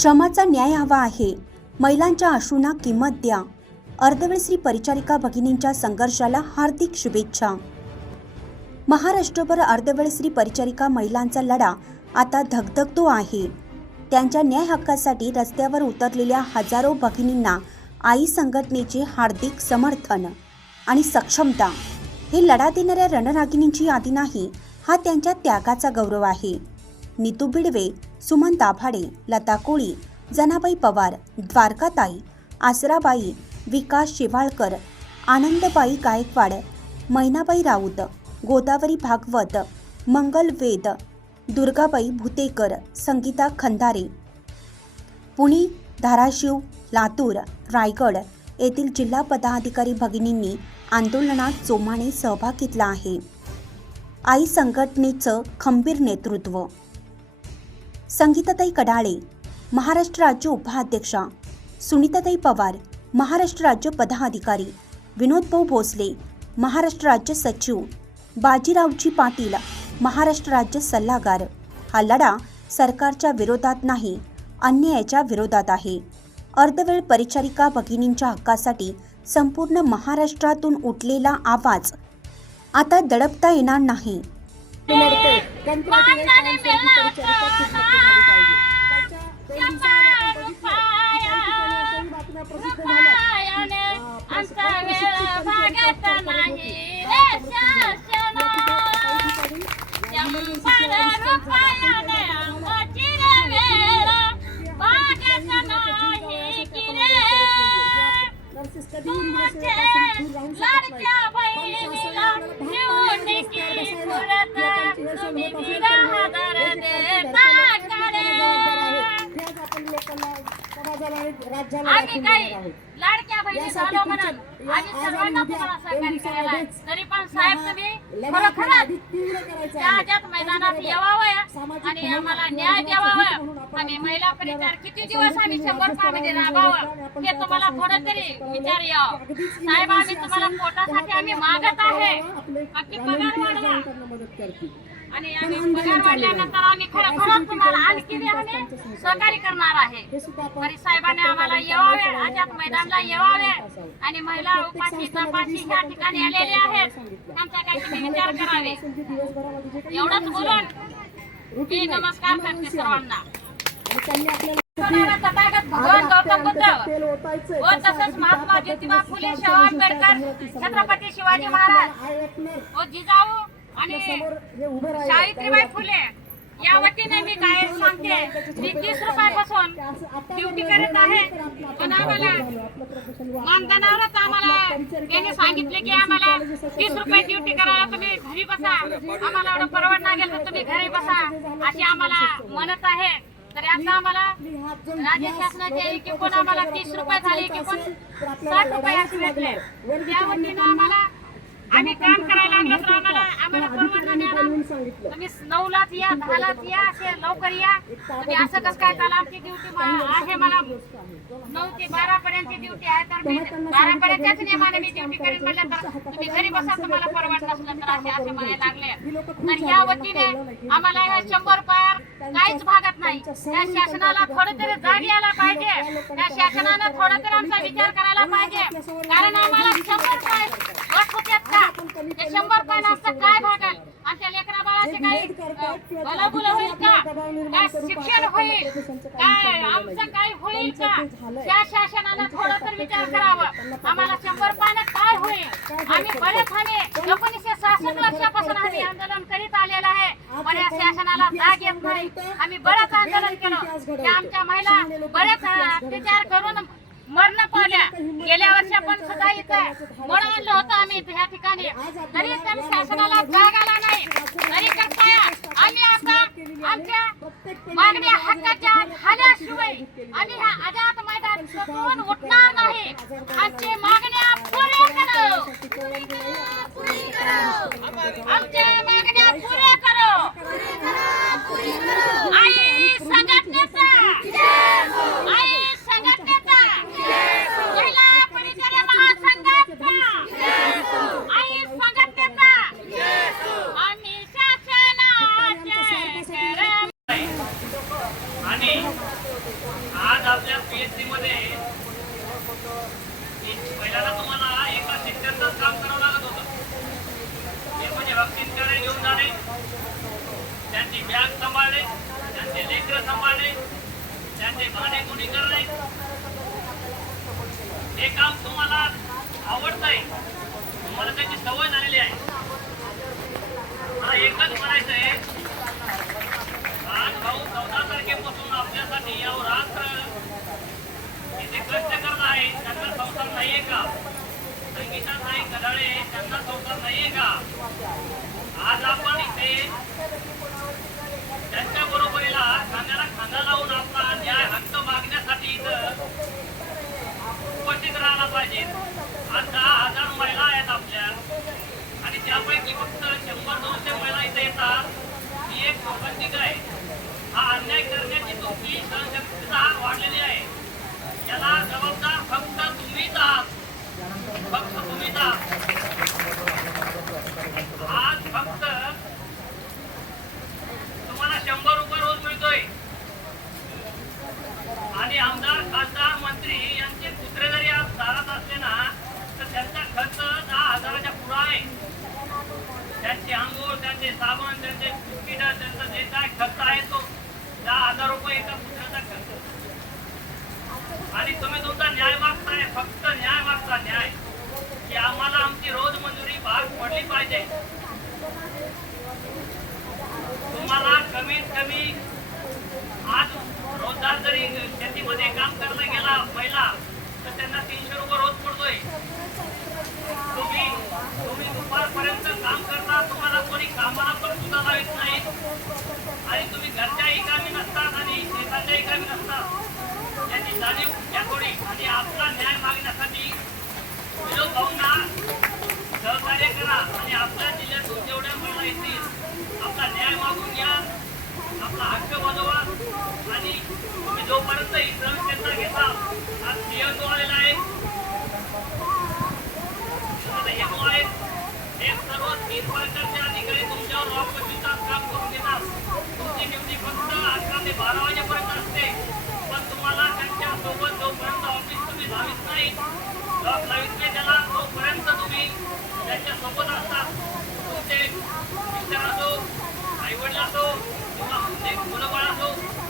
श्रमाचा न्याय हवा आहे. महिलांच्या अश्रूंना किंमत द्या. अर्धवेळ श्री परिचारिका भगिनींच्या संघर्षाला हार्दिक शुभेच्छा. महाराष्ट्रभर अर्धवेळ श्री परिचारिका महिलांचा लढा आता धगधगतो आहे. त्यांच्या न्याय हक्कासाठी रस्त्यावर उतरलेल्या हजारो भगिनींना आई संघटनेचे हार्दिक समर्थन आणि सक्षमता. हे लढा देणाऱ्या रणरागिणींची यादी नाही हा त्यांच्या त्यागाचा गौरव आहे. नीतू बिडवे सुमन दाभाडे लता कोळी जनाबाई पवार द्वारकाताई आसराबाई विकास शेवाळकर आनंदबाई गायकवाड मैनाबाई राऊत गोदावरी भागवत मंगल वेद दुर्गाबाई भुतेकर संगीता खंदारे. पुणे धाराशिव लातूर रायगड येथील जिल्हा पदाधिकारी भगिनींनी आंदोलनात जोमाने सहभाग घेतला आहे. आई संघटनेचं खंबीर नेतृत्व संगीताताई कडाळे महाराष्ट्र राज्य उपाध्यक्षा सुनीताताई पवार महाराष्ट्र राज्य पदाधिकारी विनोदभाऊ भोसले महाराष्ट्र राज्य सचिव बाजीरावजी पाटील महाराष्ट्र राज्य सल्लागार. हा लढा सरकारच्या विरोधात नाही अन्यायाच्या विरोधात आहे. अर्धवेळ परिचारिका भगिनींच्या हक्कासाठी संपूर्ण महाराष्ट्रातून उठलेला आवाज आता दडपता येणार नाही. लढतोय कंत्राटी हे शेवटी परिचारिका खूप मोठी झाली पाहिजे. त्याच्या दोन दिवसाआधी काही ठिकाणी अशाही बातम्या प्रसिद्ध झाल्या. अं, प्रस- प्रशिक्षित परिचारिका नाही. या ठिकाणी या emergency सेवा विस्तार नर्सेस कधी इंग्रज सेवेपासून दूर राहू शकत नाहीत. समाजाला आणि राज्याला आम्ही दाखवून काही देणार आहोत. लाडक्या बहिणी यासाठी झालो पुढच्या- म्हणून या- आम्ही आज आणि सर्वांना उद्या तुम्हाला दोन सहकार्य केलेलं आहे दिवसामध्येच तरी पण साहेब तुम्ही लढा खरोखरच अधिक तीव्र करायचा आहे. शहाजात मैदानात त्याचबरोबर यावावं सामाजिक आणि आम्हाला न्याय द्यावावं म्हणून आपण आणि महिला परिचार किती दिवस आम्ही शंभर पामध्ये राबावं हे तुम्हाला थोडं तरी. विचार यावं साहेब आम्ही तुम्हाला पोटासाठी आम्ही मागत आहे बाकी पगार वाढवा. मदत करतील आणि आम्ही पगार वाढल्यानंतर. आम्ही खरोखरच तुम्हाला आणखी आम्ही सहकार्य करणार आहे तरी साहेबांनी आम्हाला येवावे. आजात मैदानला येवावे आणि महिला उपाशी तपाशी ह्या ठिकाणी आलेले आहेत. त्यांचा काही आता तुम्ही मला विचार करावे एवढंच बोलून मी नमस्कार करते. सर्वांना तथागत भगवान गौतम बुद्ध. व तसंच महात्मा ज्योतिबा फुले शाहू आंबेडकर छत्रपती. शिवाजी महाराज. व जिजाऊ आणि. सावित्रीबाई फुले या वतीने मी काय सांगते मी तीस रुपयापासून ड्युटी करत आहे. पण आम्हाला मानधनावरच आम्हाला त्यांनी सांगितले की आम्हाला तीस रुपये ड्युटी करायला तुम्ही घरी बसा. आम्हाला एवढं परवडणार गेलं तर तुम्ही घरी बसा. अशी आम्हाला म्हणत आहे. तरी आता आम्हाला राज्य शासनाच्या एकीकडून आम्हाला तीस रुपये झाले एकीकडून साठ रुपये असे भेटले. त्या वतीनं आम्हाला आम्ही काम करायला लागलो तर आम्हाला आम्हाला परवडणार नाही ना. तुम्ही नऊलाच या दहालाच या असे लवकर या. तुम्ही असं कसं काय चाला आमची ड्युटी आहे मला नऊ ते बारा पर्यंत ड्युटी आहे. तर मी बारा पर्यंतच नियमाने मी ड्युटी करेन म्हणलं तर तुम्ही घरी बसा तुम्हाला परवडत नसलं तर असे असे म्हणायला लागले. तर या वतीने आम्हाला हे शंभर रुपयावर काहीच भागत नाही. त्या शासनाला थोडं तरी जाग यायला पाहिजे. त्या शासनानं थोडं तरी आमचा विचार करायला पाहिजे. कारण आम्हाला शंभर का? ते शंभर रुपयानं आमचं काय भागल आमच्या लेकरा बाळाचे काही भलाबुल होईल का? काय शिक्षण होईल? काय आमचं काय होईल का? त्या शासनानं थोडं तर विचार करावं. आम्हाला शंभर पाण्यात काय होईल? आम्ही बरेच आम्ही एकोणीसशे सहासष्ट वर्षापासून आम्ही आंदोलन करीत आलेलं आहे. पण या शासनाला जाग येत नाही. आम्ही बरंच आंदोलन केलं. त्या आमच्या महिला बरेच अत्याचार करून मरण पावल्या. गेल्या वर्षी आपण सुद्धा इथं मरण आणलं होतं आम्ही ह्या ठिकाणी. तरी त्या शासनाला जाग आला नाही. तरी करताय आम्ही आता आमच्या मागण्या हक्काच्या झाल्याशिवाय आम्ही ह्या आजाद मैदान सोडून उठणार नाही आमचे मागण्या पुऱ्या करो आमच्या मागण्या पुऱ्या करो आई संघटनेचा आई संघटनेचा महिला परिचार महासंघाचा आई संघटनेचा आम्ही आज आपल्या पीएचसी मध्ये पहिल्यांदा तुम्हाला एका शिक्षणाचं काम करावं लागत होतं. ते म्हणजे भक्तींकडे घेऊन जाणे. त्यांची बॅग सांभाळणे त्यांचे लेकर सांभाळणे त्यांचे भाणे कोणी करणे. हे काम तुम्हाला आवडत आहे तुम्हाला त्याची सवय झालेली आहे. मला एकच म्हणायचं आहे आज भाऊ चौदा तारखेपासून आपल्यासाठी या रात्र इथे कष्ट करत आहे त्यांना संसार नाहीये का? संगीता नाही कडाळे त्यांना संसार नाहीये का आज आपण इथे त्यांच्या बरोबरीला खांद्याला खांदा लावून आपला न्याय हक्क मागण्यासाठी इथं उपस्थित राहायला पाहिजे आज दहा हजार महिला आहेत आपल्या आणि त्यापैकी फक्त शंभर दोनशे महिला इथे येतात ही एक प्रबंधिक आहे हा अन्याय करण्याची तुमची सहनशक्तीता वाढलेली आहे याला जबाबदार फक्त तुम्हीच आहात फक्त तुम्हीच आहात आज फक्त तुम्हाला शंभर रुपये रोज मिळतोय आणि आमदार खासदार मंत्री यांचे कुत्रे जरी आज दारात असले ना तर त्यांचा खर्च दहा हजाराच्या पुढे आहे त्यांचे आंघोळ त्यांचे साबण त्यांचे बिस्किट त्यांचा जे काय खर्च आहे तो दहा हजार रुपये एका कुत्र्याचा खर्च आणि तुम्ही तुमचा न्याय मागताय फक्त न्याय मागता न्याय की आम्हाला आमची रोज मंजुरी भाग पडली पाहिजे तुम्हाला कमीत कमी आज रोजगार जरी शेतीमध्ये काम करायला गेला महिला तर त्यांना तीनशे रुपये रोज पडतोय तुम्ही तुम्ही दुपारपर्यंत काम करता तुम्हाला कोणी कामाला पण सुद्धा लावित नाही आणि तुम्ही घरच्याही कामी नसतात आणि शेताच्याही कामी नसतात याची जाणीव या थोडी आणि आपला न्याय मागण्यासाठी विरोध भाऊंना सहकार्य करा आणि आपल्या जिल्ह्यातून जेवढ्या महिला येतील आपला न्याय मागून घ्या आपला हक्क बजवा. आणि तुम्ही जोपर्यंत ही प्रवेश केंद्र घेता आज सीएम आलेला आहे हे जो आहे. हे सर्व तीन प्रकारचे अधिकारी तुमच्यावर ऑपरेशनचा काम करून घेतात. तुमची ड्युटी फक्त अकरा ते बारा वाजेपर्यंत असते. पण तुम्हाला त्यांच्यासोबत जोपर्यंत ऑफिस तुम्ही लावित नाही लॉक लावित नाही त्याला तोपर्यंत तुम्ही त्यांच्यासोबत असतात तुमचे मिस्टर असो आई वडील असो किंवा ते मुलं बाळ असो ते शाळेत गेलेले जरी असले तरी तुम्हाला त्यांचं काम नसतं फक्त तुम्हाला ड्युटी हवी आहे ड्युटी आणि तुम्हाला न्याय पाहिजेत नाही फक्त महिला घरी राहून फक्त मजा पाहतात एवढं बोलून मी माझं दोन शब्द संपितो जय हिंद जय भारत बघा एक संघटना काय म्हणते किलो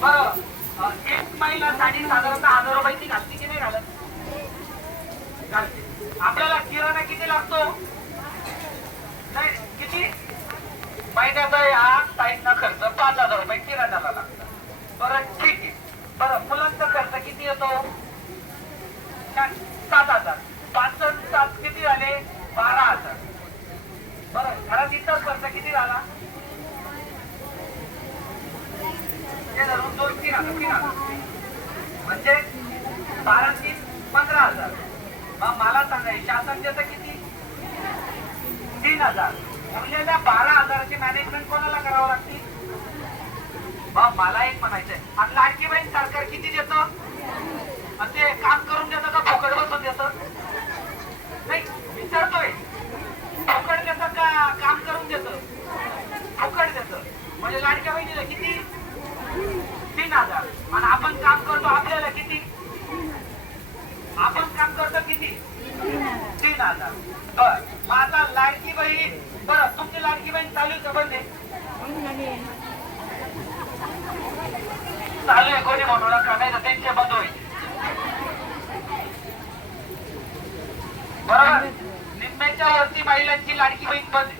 बरं एक महिला साडी साधारणतः हजार रुपयाची घालते की नाही घालत? घालते. आपल्याला किराणा किती लागतो? नाही किती? महिन्याचा हा साईडना खर्च पाच हजार रुपये किराण्याला लागतो. बरं ठीक आहे. बरं मुलांचा खर्च किती येतो? सात हजार. पाच सात किती झाले? बारा हजार. बरं घरात इतर खर्च किती झाला ते म्हणजे धरून दोन तीन हजार तीन हजार. म्हणजे बारा तीन पंधरा हजार. मग मला सांगाय शासन देतं किती? तीन हजार. उरलेल्या बारा हजाराची मॅनेजमेंट कोणाला करावं लागतील? मग मला एक म्हणायचंय आणि लाडकी बहीण सरकार किती देतं? आणि ते काम करून देतं का फुकट बसून देत? नाही विचारतोय. फुकट देतं का काम करून देतं? फुकट देतं. म्हणजे लाडक्या बहिणीला किती? हजार आणि आपण काम करतो आपल्याला किती? आपण काम करतो किती? तीन हजार. बर. मग लाडकी बहीण. बर तुमची लाडकी बहीण चालू आहे का? बंद चालू आहे कोणी म्हणू नका नाही तर त्यांचे बंद होईल. बरोबर? निम्म्याच्या वरती महिलांची लाडकी बहीण बंद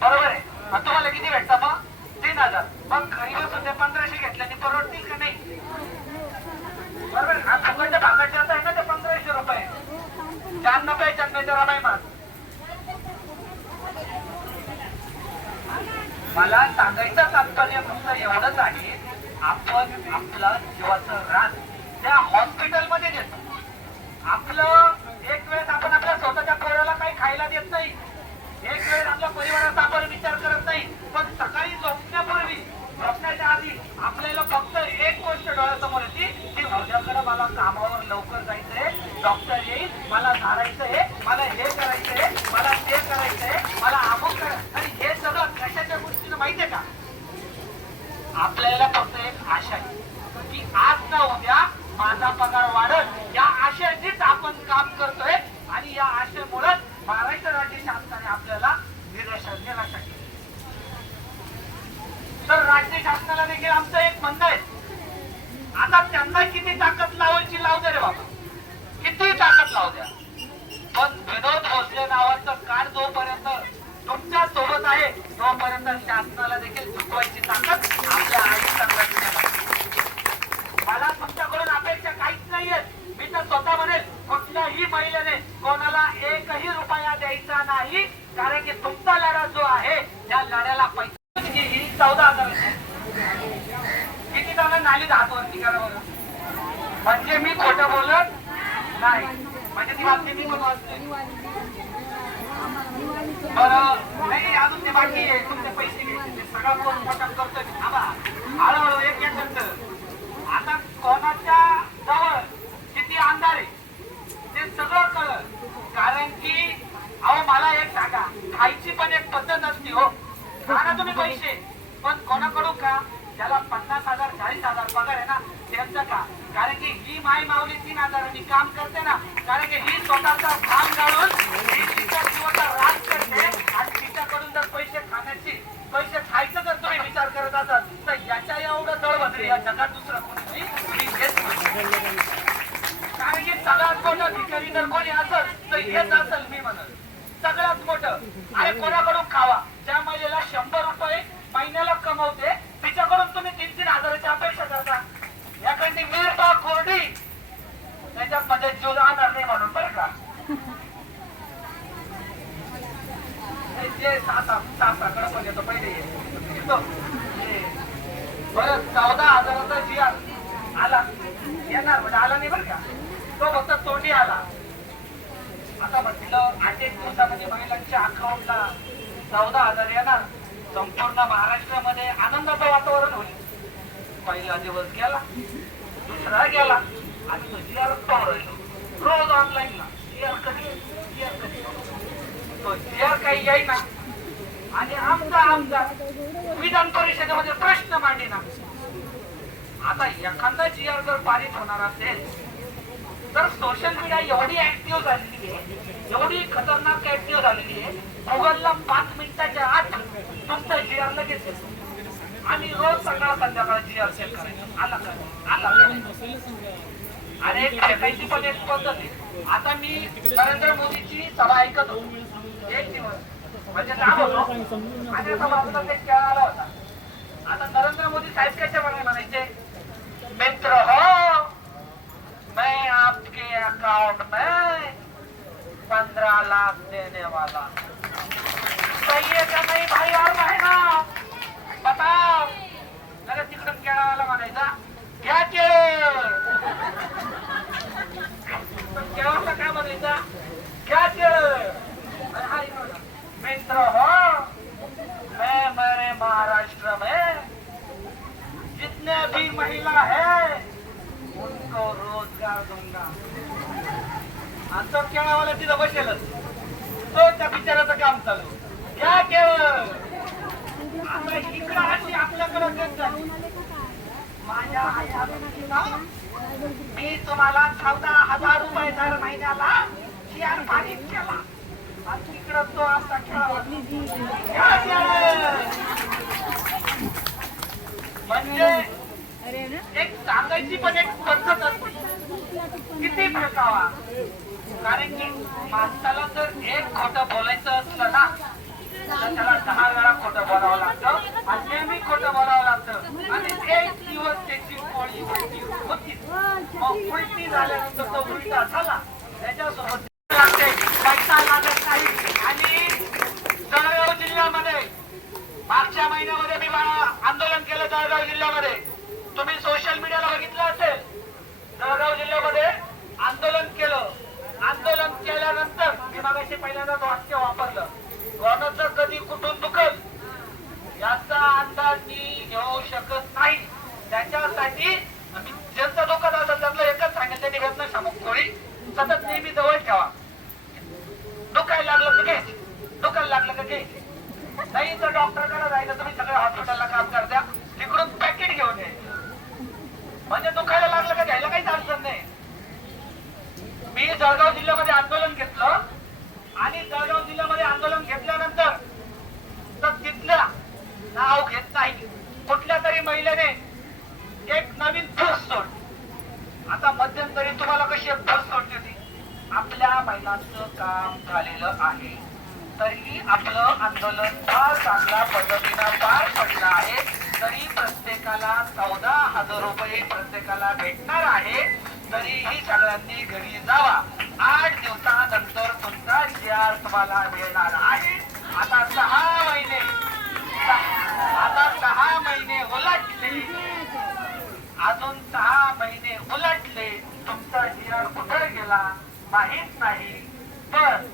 बरोबर आहे? तुम्हाला किती भेटतं मग तीन हजार मग घरी बसून ते पंधराशे घेतल्याने परवडतील का नाही बरोबर आहे? आणि फुकटच्या भागात जात आहे ना ते पंधराशे रुपये चार नव्हे चंद्राच्या रमाई मास मला सांगायचं तात्पर्य फक्त एवढंच आहे आपण आपलं जीवाचं रान त्या हॉस्पिटलमध्ये देतो आपलं एक वेळेस आपण आपल्या स्वतःच्या पोराला काही खायला देत नाही एक वेळेस आपल्या परिवाराचा आपण विचार करत नाही पण सकाळी झोपण्यापूर्वी झोपण्याच्या आधी आपल्याला फक्त एक गोष्ट डोळ्यासमोर येते की उद्याकडे मला कामावर लवकर जायचंय डॉक्टर येईल मला झाडायचंय मला हे करायचंय मला ते करायचंय मला अमुक करायचं आणि हे सगळं कशाच्या गोष्टीनं माहितीये का? आपल्याला फक्त एक आशा आहे की आज ना उद्या माझा पगार वाढत या आशेचीच आपण काम करतोय आणि या आशेमुळेच महाराष्ट्र राज्य शासनाने आपल्याला निराशा निराशा केली तर राज्य शासनाला देखील आमचं एक म्हणणं आहे आता त्यांना किती ताकद लावायची लावू दे रे बाबा. किती ताकद लावू द्या. पण विनोद भोसले नावाचं कार जोपर्यंत तुमच्यासोबत आहे तोपर्यंत शासनाला देखील चुकवायची ताकद आपल्या आई संघटनेला. मला तुमच्याकडून अपेक्षा काहीच नाहीये. मी तर स्वतः म्हणेल कुठल्याही महिलेने कोणाला एकही रुपया द्यायचा नाही कारण की तुमचा लढा जो आहे त्या लढ्याला पैसा ही चौदा हजार किती जण नाली हातवरती करा म्हणजे मी खोटं बोलत नाही. म्हणजे ती बातमी मी पण वाचते बरं नाही अजून ते बाकी आहे. तुमचे पैसे घ्यायचे ते सगळं कोण मोठं करतो मी. थांबा. हळूहळू एक एक नंतर आता कोणाच्या जवळ किती अंधार आहे ते सगळं कळत कारण की अहो मला एक सांगा. खायची पण एक पद्धत असते हो. ना तुम्ही पैसे. पण कोणाकडून का ज्याला पन्नास हजार चाळीस हजार पगार आहे ना त्यांचं का कारण की ही माय माऊली तीन हजारांनी काम करते ना कारण की ही स्वतःचा काम काढून ही तिच्या जीवाचा करते आणि तिच्याकडून जर पैसे खाण्याची पैसे खायचं जर तुम्ही विचार करत असाल तर याच्या एवढं दळबद्री या जगात दुसरं कोणी कारण की सगळ्यात मोठं भिकारी जर कोणी असेल तर हेच असेल मी म्हणत. सगळ्यात मोठं. आणि कोणाकडून खावा ज्या महिलेला शंभर रुपये महिन्याला कमवते तिच्याकडून तुम्ही तीन तीन हजाराची अपेक्षा करता याकडे मिळता कोरडी त्याच्यात मध्ये जीव राहणार नाही म्हणून बरं का हे जे सासा सासाकडे पण येतो पहिले ये. येतो. ये. बरं चौदा हजाराचा जी आला येणार म्हणजे आला नाही बरं का तो फक्त तोंडी आला आता म्हटलं आठ एक दिवसामध्ये महिलांच्या अकाउंटला चौदा हजार येणार संपूर्ण महाराष्ट्रामध्ये आनंदाचं वातावरण होईल पहिला दिवस गेला दुसरा गेला आणि तो जीआर राहिलो रोज ऑनलाईनला जीआर कधी जीआर कधी तो जीआर काही येईना आणि आमचा आमदार विधान परिषदेमध्ये प्रश्न मांडेना. आता एखादा जी आर जर पारित होणार असेल तर सोशल मीडिया एवढी ऍक्टिव्ह झालेली आहे एवढी खतरनाक ऍक्टिव्ह झालेली आहे गुगलला पाच मिनिटाच्या आत तुमचा जीआर लगेच येतो. आणि रोज सकाळ संध्याकाळ जी आर सेल करायचं. आला का? आला. अरे नाही? फेकायची पण एक पद्धत आहे. आता मी नरेंद्र मोदीची सभा ऐकत होतो. एक दिवस म्हणजे लांब होतो ते खेळ आला होता आता नरेंद्र मोदी साहेब कशाप्रमाणे म्हणायचे मित्र हो मैं आपके अकाउंट में पंद्रह लाख देने वाला सही है का नहीं भाई और बहना बताओ अरे तिकडून केळावाला म्हणायचा घ्या केळ केळावाला काय म्हणायचा? घ्या केळ मित्र हो मैं मेरे महाराष्ट्र में जितने भी महिला है उनको रोजगार दूंगा। आणि तो केळावाला तिथं बसेलच। तो त्या बिचाराचं काम चालू। या केवळ? आता इकडं अशी आपल्याकडं तेच झाली. माझ्या आईला मी तुम्हाला चौदा हजार रुपये दर महिन्याला शेअर पारित केला म्हणजे एक सांगायची पण एक पद्धत असते किती फेकावा कारण की माणसाला जर एक खोटं बोलायचं असलं ना तर त्याला दहा वेळा खोटं बोलावं लागतं आणि नेहमी खोटं बोलावं लागतं आणि एक दिवस त्याची पोळी उलटी होती मग उलटी झाल्यानंतर तो उलटा झाला त्याच्यासोबत लागते पैसा लागत नाही आणि जळगाव जिल्ह्यामध्ये मागच्या महिन्यामध्ये मी आंदोलन केलं जळगाव जिल्ह्यामध्ये. तुम्ही सोशल मीडियाला बघितलं असेल जळगाव जिल्ह्यामध्ये आंदोलन केलं. आंदोलन केल्यानंतर मी मागाशी पहिल्यांदाच वाक्य वापरलं. कोणाचं कधी कुठून दुखल याचा अंदाज मी घेऊ शकत नाही. त्याच्यासाठी आम्ही ज्यांचं दुखत असेल त्यातलं एकच सांगेल त्यांनी घेतलं शामुक कोळी सतत नेहमी जवळ ठेवा. दुखायला लागलं तर घ्यायची दुखायला लागलं का घ्यायची नाही तर डॉक्टरकडे जायचं तुम्ही सगळ्या हॉस्पिटलला काम करत्या. तिकडून पॅकेट घेऊन यायचं म्हणजे दुखायला लागलं का घ्यायला काहीच अडचण नाही. मी जळगाव जिल्ह्यामध्ये आंदोलन घेतलं आणि जळगाव जिल्ह्यामध्ये आंदोलन घेतल्यानंतर तर तिथल्या नाव घेत नाही. कुठल्या तरी महिलेने एक नवीन फस सोड आता मध्यंतरी तुम्हाला कशी एक फस सोडली होती? आपल्या महिलांचं काम झालेलं आहे. तरी आपलं आंदोलन फार चांगल्या पद्धतीनं पार पडलं आहे. तरी प्रत्येकाला चौदा हजार रुपये प्रत्येकाला भेटणार आहे. तरीही सगळ्यांनी घरी जावा. आठ दिवसानंतर तुमचा शेअर तुम्हाला मिळणार आहे. आता सहा महिने. आता सहा महिने उलटले. अजून सहा महिने उलटले. तुमचा शेअर कुठे गेला? माहीत नाही. पण